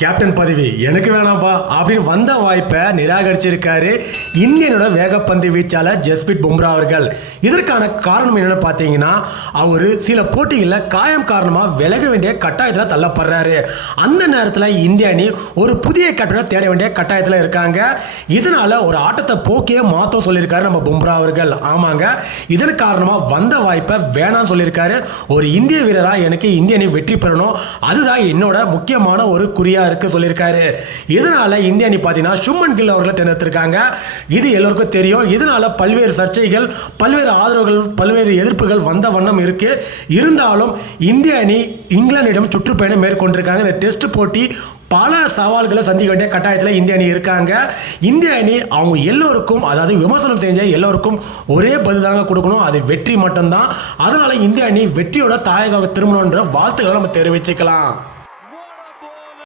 Captain பதவி எனக்கு வேணாம்ப்பா அப்படின்னு வந்த வாய்ப்பை நிராகரிச்சிருக்காரு இந்தியனோட வேகப்பந்து வீச்சாளர் ஜஸ்பிரித் பும்ரா அவர்கள். இதற்கான காரணம் என்னன்னு பார்த்தீங்கன்னா, அவர் சில போட்டிகளில் காயம் காரணமாக விலக வேண்டிய கட்டாயத்தில் தள்ளப்படுறாரு. அந்த நேரத்தில் இந்திய அணி ஒரு புதிய கேப்டனை தேட வேண்டிய கட்டாயத்தில் இருக்காங்க. இதனால ஒரு ஆட்டத்தை போக்கியே மாற்ற சொல்லியிருக்காரு நம்ம பும்ரா அவர்கள். ஆமாங்க, இதன் காரணமாக வந்த வாய்ப்பை வேணாம்னு சொல்லியிருக்காரு. ஒரு இந்திய வீரராக எனக்கு இந்திய அணி வெற்றி பெறணும், அதுதான் என்னோட முக்கியமான ஒரு குறியா இருக்கு சொல்லியிருக்காரு. இதனால இந்திய அணி பார்த்தீங்கன்னா சுப்மன் கில் அவர்களை தேர்ந்தெடுத்திருக்காங்க. இது எல்லோருக்கும் தெரியும். இதனால பல்வேறு சர்ச்சைகள், பல்வேறு ஆதரவுகள், பல்வேறு எதிர்ப்புகள் வந்த வண்ணம் இருக்கு. இருந்தாலும் இந்திய அணி இங்கிலாந்திடம் சுற்றுப்பயணம் மேற்கொண்டிருக்காங்க. இந்த டெஸ்ட் போட்டி பல சவால்களை சந்திக்க வேண்டிய கட்டாயத்தில் இந்திய அணி இருக்காங்க. இந்திய அணி அவங்க எல்லோருக்கும், அதாவது விமர்சனம் செஞ்ச எல்லோருக்கும் ஒரே பதில் தாங்க கொடுக்கணும், அது வெற்றி மட்டும்தான். அதனால இந்திய அணி வெற்றியோட தாயகம் திரும்பணுன்ற வாழ்த்துக்களை நம்ம தெரிவிச்சுக்கலாம்.